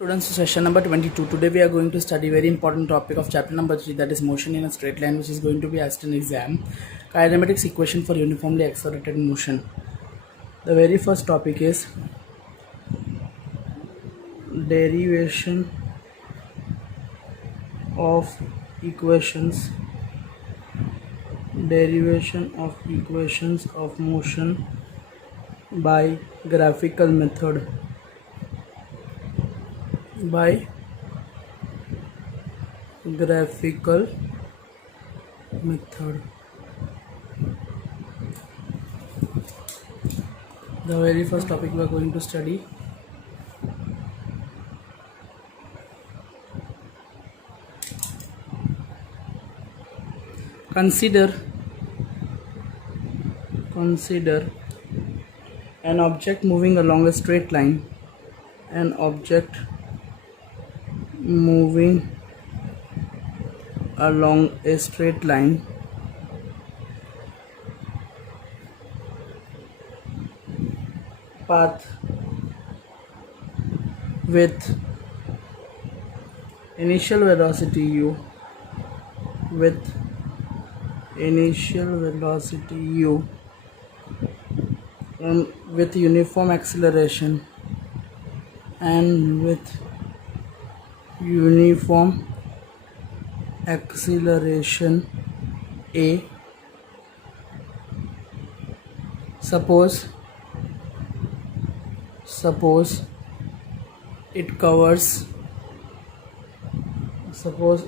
Students, session number 22. Today we are going to study very important topic of chapter number 3, that is motion in a straight line, which is going to be asked in exam. Kinematics equation for uniformly accelerated motion. The very first topic is derivation of equations of motion by graphical method. The very first topic we are going to study consider an object moving along a straight line. Path with initial velocity u and with uniform acceleration a. Suppose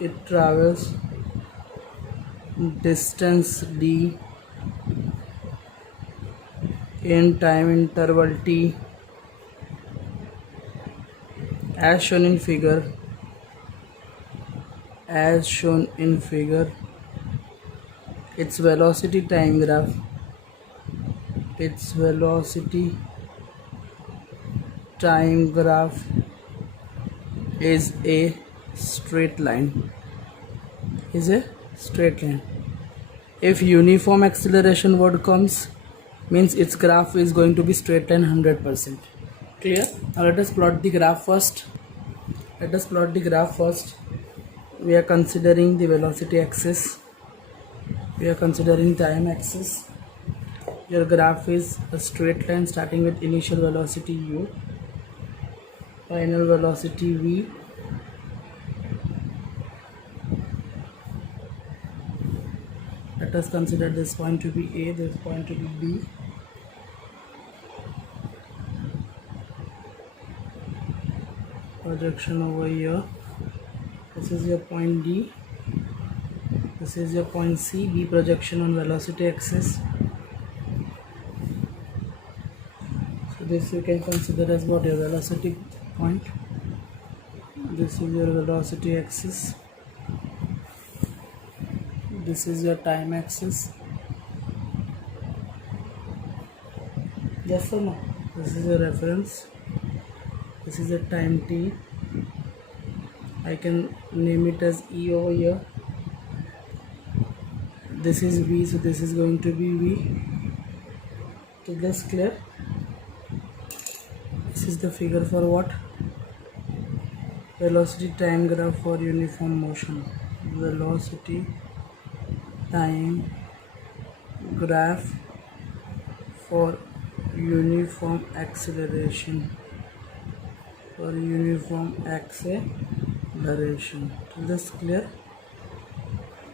it travels distance d in time interval t as shown in figure. Its velocity time graph is a straight line. If uniform acceleration word comes, means its graph is going to be straight line 100%. Clear? Now let us plot the graph first. We are considering the velocity axis. We are considering time axis. Your graph is a straight line starting with initial velocity u, final velocity v. Let us consider this point to be A, this point to be B. Projection over here. This is your point D. This is your point C. B projection on velocity axis. So this you can consider as what, your velocity point. This is your velocity axis. This is your time axis. Yes or no? This is your reference. This is a time t. I can name it as E over here. This is V, so this is going to be V. So this clear? This is the figure for what? Velocity time graph for uniform motion. Velocity time graph for uniform acceleration. Till this clear?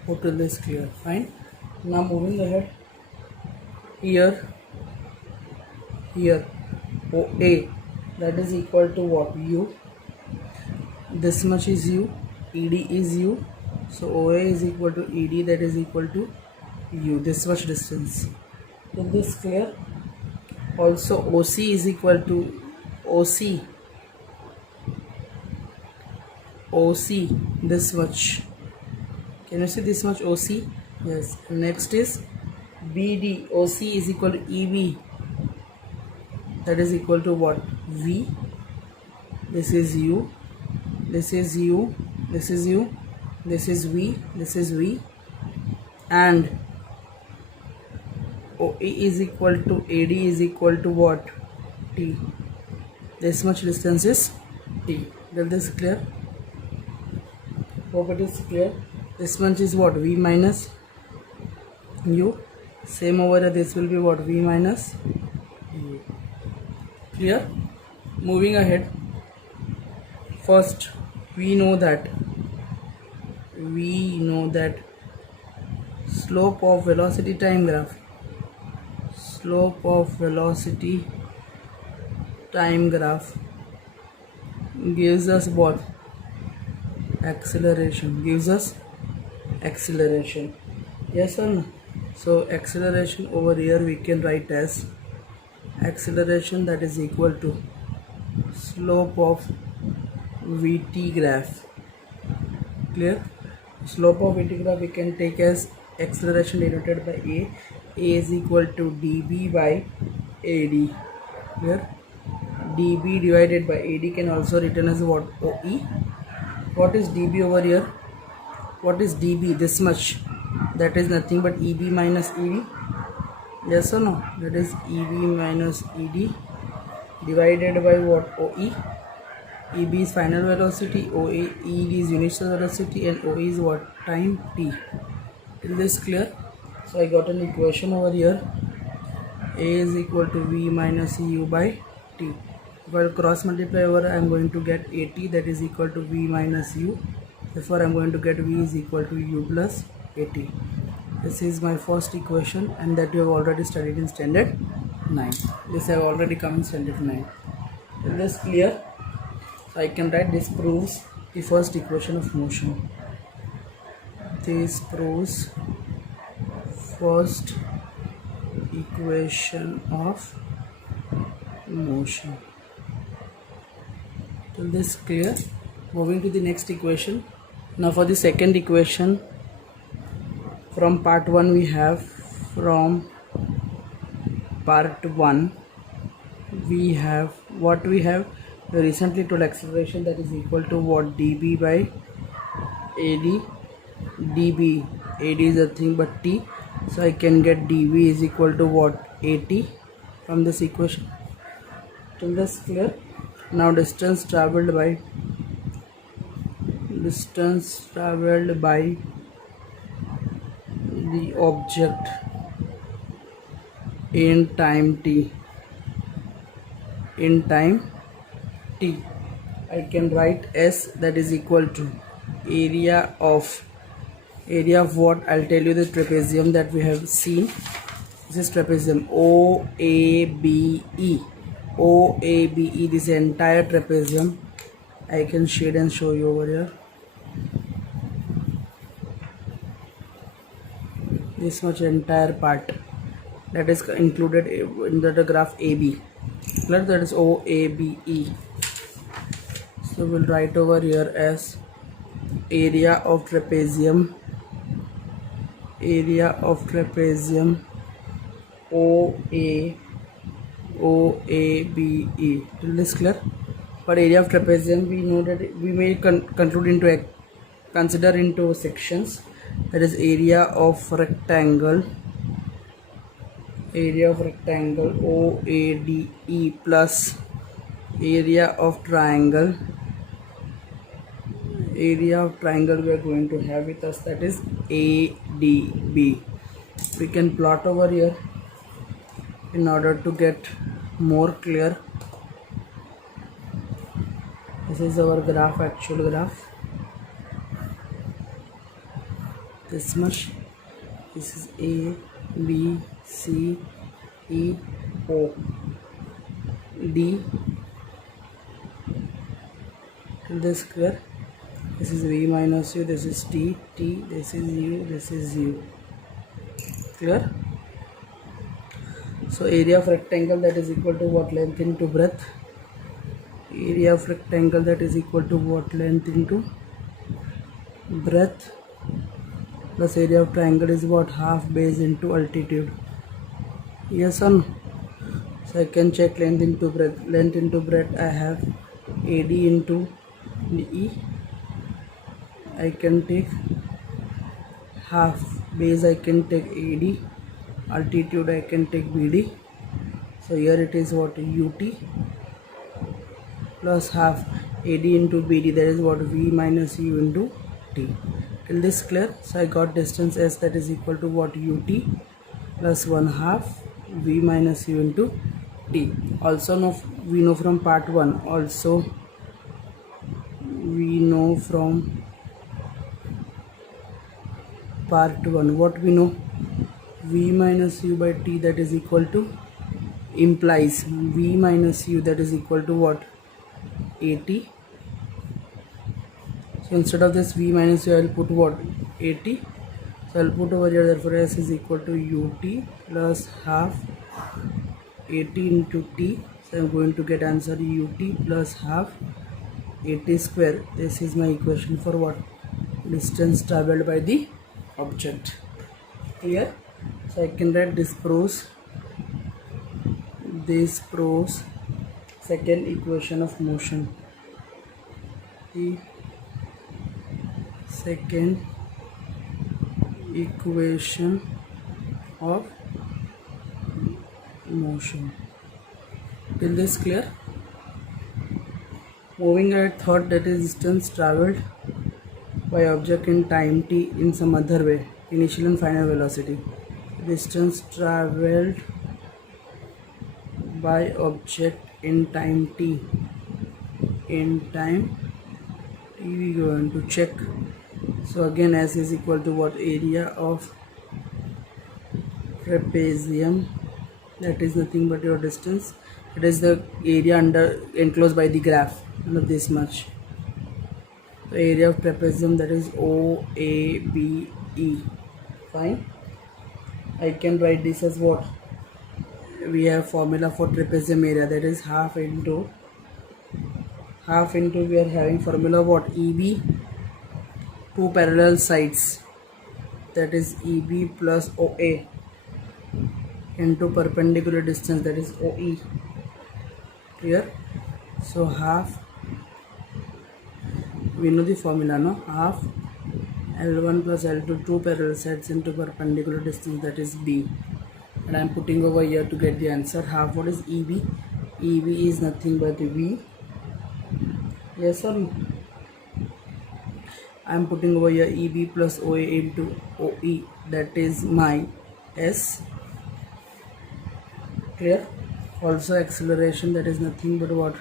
Till this clear? Fine. Now moving ahead. Here OA, that is equal to what? U. This much is U. ED is U. So OA is equal to ED, that is equal to U. This much distance. Till this clear? Also OC is equal to OC, this much. Can you see this much OC? Yes. Next is BD. OC is equal to EB, that is equal to what? V. This is U. This is U. This is U. This is V. This is V. And OA is equal to AD is equal to what? T. This much distance is T. Till this clear? Hope it is clear. This much is what? V minus u. Same over here, this will be what? V minus u. Clear? Moving ahead. First, we know that slope of velocity time graph gives us what? Acceleration. Yes or no? So acceleration over here we can write as acceleration, that is equal to slope of Vt graph. Clear? Slope of Vt graph we can take as acceleration denoted by A is equal to dB by AD. Clear? dB divided by AD can also written as what? OE. What is dB over here? What is dB? This much. That is nothing but EB minus ED. Yes or no? That is EB minus ED divided by what? OE. EB is final velocity, ED is initial velocity, and OE is what? Time t. Is this clear? So I got an equation over here. A is equal to V minus U by t. If I cross multiply over, I am going to get AT, that is equal to V minus U. Therefore I am going to get V is equal to U plus AT. This is my first equation, and that you have already studied in standard 9. This have already come in standard 9. Is this clear? So I can write this proves the first equation of motion. This proves first equation of motion. So this clear? Moving to the next equation. Now for the second equation, from part 1 we have, what we have the recently told acceleration, that is equal to what? dB by AD. AD is nothing but t, so I can get dB is equal to what? AT from this equation. Till this clear? Now distance traveled by the object in time t, I can write S, that is equal to area of what? I'll tell you the trapezium that we have seen. This is trapezium OABE. This entire trapezium I can shade and show you over here. This much entire part that is included in the graph AB. That is OABE. So we'll write over here as area of trapezium OABE. Till this clear? For area of trapezium, we know that we may consider into sections. That is area of rectangle OADE plus area of triangle we are going to have with us, that is ADB. We can plot over here in order to get more clear. This is our actual graph. This much. This is A, B, C, E, O, D. Till this clear? This is V minus U, this is T, this is U, this is U. Clear? So area of rectangle, that is equal to what? Length into breadth. Area of rectangle, that is equal to what? Length into breadth, plus area of triangle is what? Half base into altitude. Yes or no? So I can check length into breadth. Length into breadth, I have AD into E. I can take half base, I can take AD, altitude I can take BD. So here it is what? UT plus half. AD into BD, that is what, V minus U into T. Till this clear? So I got distance S, that is equal to what, UT plus 1/2 V minus U into T. Also we know from part 1, also we know from part 1, what we know, V minus U by T, that is equal to, implies V minus U, that is equal to what, AT. So instead of this V minus U, I will put what, AT. So I will put over here, therefore S is equal to UT plus half AT into T. So I am going to get answer UT plus half AT square. This is my equation for what, distance traveled by the object. Clear? So I can write this proves second equation of motion. The second equation of motion. Till this clear? Moving ahead, third, that is distance traveled by object in time t in some other way, initial and final velocity. Distance traveled by object in time t, we are going to check. So again, S is equal to what, area of trapezium, that is nothing but your distance, it is the area enclosed by the graph, under this much. The area of trapezium, that is OABE. Fine. I can write this as what, we have formula for trapezium area, that is half into we are having formula what, EB, two parallel sides, that is EB plus OA into perpendicular distance, that is OE. Clear? So half, we know the formula, no? Half L1 plus L2, two parallel sides into perpendicular distance, that is B. And I am putting over here to get the answer. Half, what is EB? EB is nothing but V. Yes or no? I am putting over here EB plus OA into OE, that is my S. Clear? Also acceleration, that is nothing but what?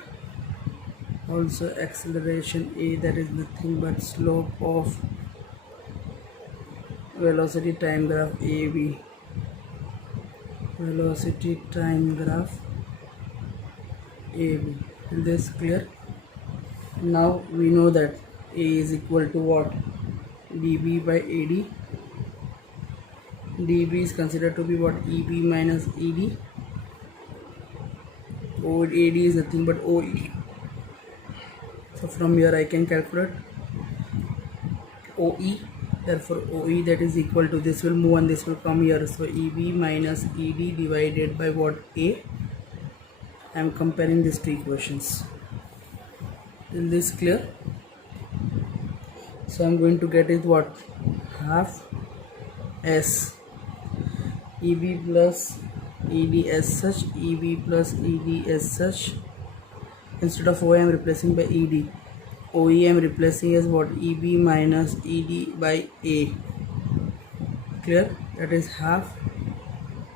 Also acceleration A, that is nothing but slope of velocity time graph AB. Velocity time graph AB. Is this clear? Now we know that A is equal to what? dB by AD. dB is considered to be what? EB minus ED. AD is nothing but OE. So from here I can calculate OE. Therefore OE, that is equal to, this will move and this will come here. So EB minus ED divided by what? A. I am comparing these two equations. Is this clear? So I am going to get it what? Half S EB plus ED as such, EB plus ED as such. Instead of OA I am replacing by ED. OE I am replacing as what? EB minus ED by A. Clear? That is half.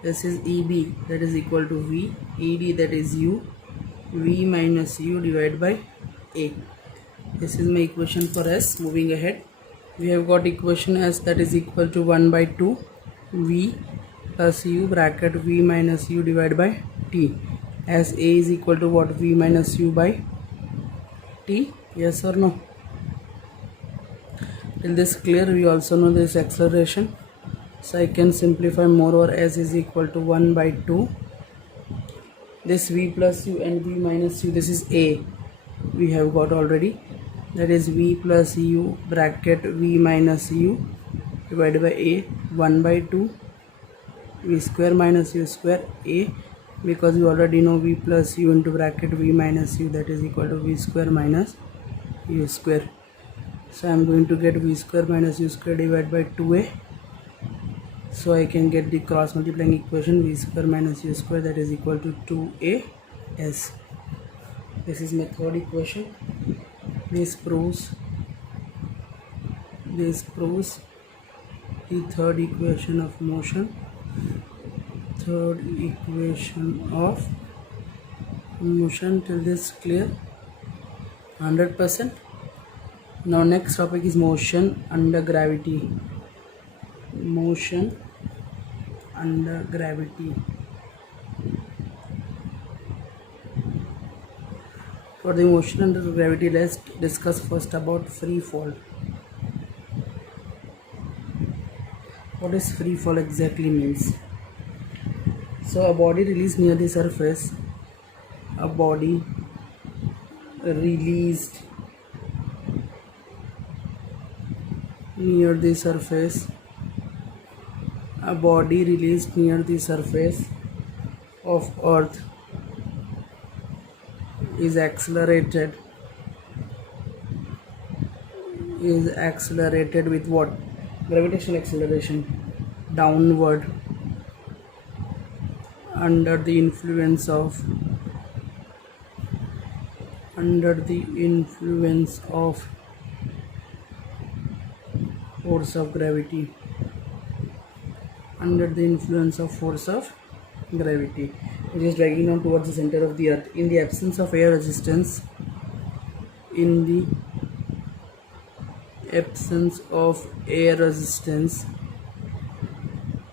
This is EB, that is equal to V. ED, that is U. V minus U divided by A. This is my equation for S. Moving ahead, we have got equation S, that is equal to 1 by 2 V plus U bracket V minus U divided by T, as A is equal to what? V minus U by T. Yes or no? Till this clear? We also know this acceleration, so I can simplify more, or S is equal to 1 by 2. This V plus U and V minus U, this is A, we have got already, that is V plus U bracket V minus U divided by A. 1 by 2 V square minus U square A, because we already know V plus U into bracket V minus U, that is equal to V square minus U square. So I am going to get V square minus U square divided by 2A. So I can get the cross multiplying equation, V square minus U square, that is equal to 2AS. This is my third equation. this proves the third equation of motion. Third equation of motion. Till this clear? 100%. Now next topic is motion under gravity. Motion under gravity. For the motion under gravity, let's discuss first about free fall. What does free fall exactly means? So a body released near the surface, a body released near the surface, a body released near the surface of earth is accelerated with what? Gravitational acceleration downward under the influence of force of gravity. Under the influence of force of gravity, which is dragging down towards the center of the earth. In the absence of air resistance,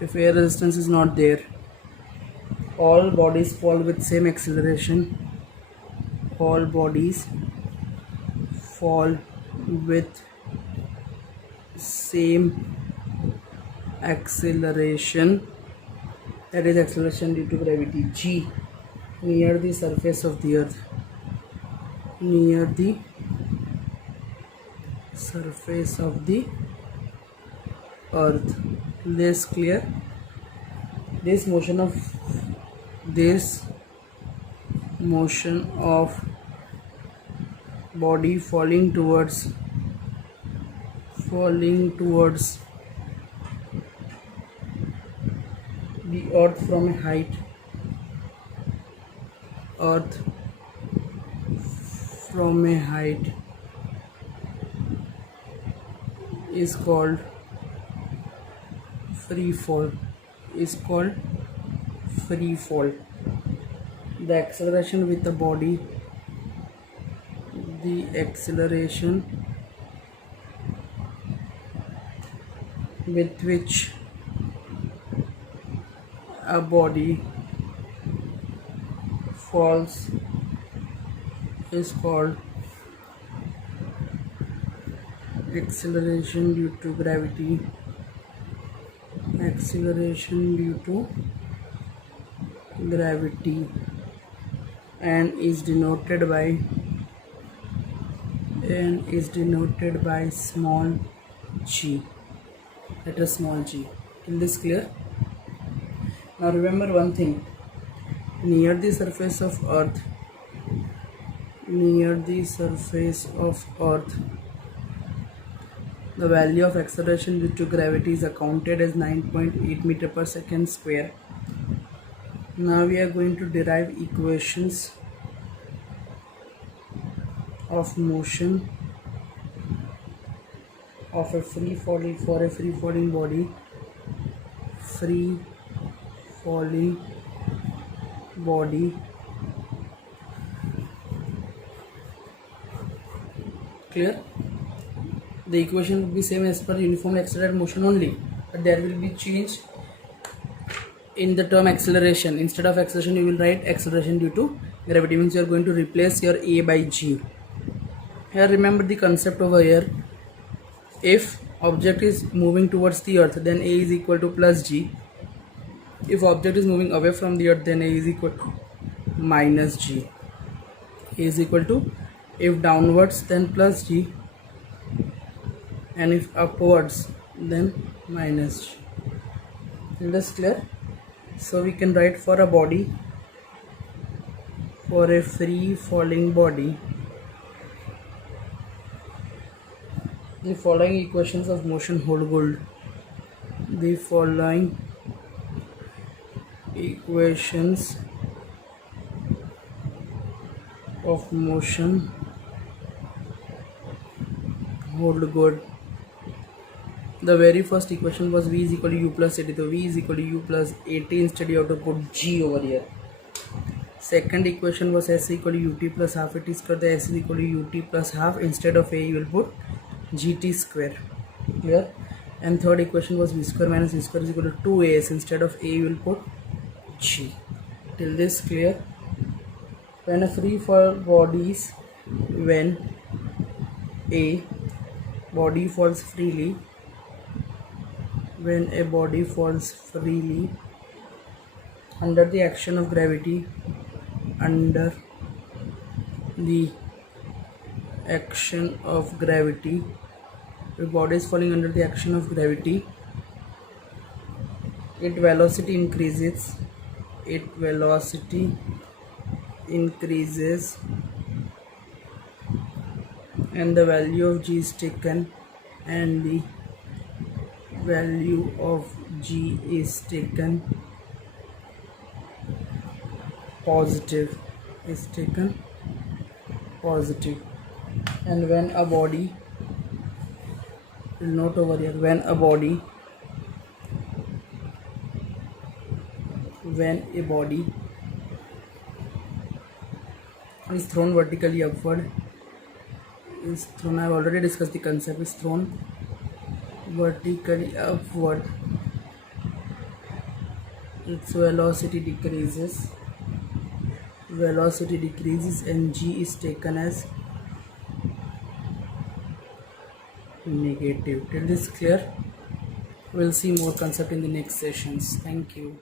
if air resistance is not there, all bodies fall with same acceleration. All bodies fall with same acceleration, that is acceleration due to gravity, g, near the surface of the earth. Near the surface of the earth. This clear? This motion of body falling towards the earth from a height, is called free fall. The acceleration with the body, the acceleration with which a body falls is called acceleration due to gravity. And is denoted by small g, letter small g. Is this clear? Now remember one thing, near the surface of earth, the value of acceleration due to gravity is accounted as 9.8 meter per second square. Now we are going to derive equations of motion of a free falling body. Clear? The equation will be same as per uniformly accelerated motion only, but there will be change in the term acceleration. Instead of acceleration you will write acceleration due to gravity, means you are going to replace your a by g. Here remember the concept over here. If object is moving towards the earth, then a is equal to plus g. If object is moving away from the earth, then a is equal to minus g. A is equal to, if downwards, then plus g, and if upwards, then minus g. Is this clear? So we can write for a body, for a free falling body, the following equations of motion hold good. The following equations of motion hold good. The very first equation was v is equal to u plus 80. So v is equal to u plus 80. Instead you have to put g over here. Second equation was s equal to ut plus half at square. The s is equal to ut plus half. Instead of a you will put gt square. Clear? And third equation was v square minus v square is equal to 2as. Instead of a you will put g. Till this clear? When a free fall bodies, when a body falls freely, when a body falls freely under the action of gravity, under the action of gravity, the body is falling under the action of gravity, its velocity increases, and the value of g is taken, positive, and when a body, note over here, when a body is thrown vertically upward, I've already discussed the concept, is thrown vertically upward, its velocity decreases and g is taken as negative. Till this clear? We'll see more concept in the next sessions. Thank you.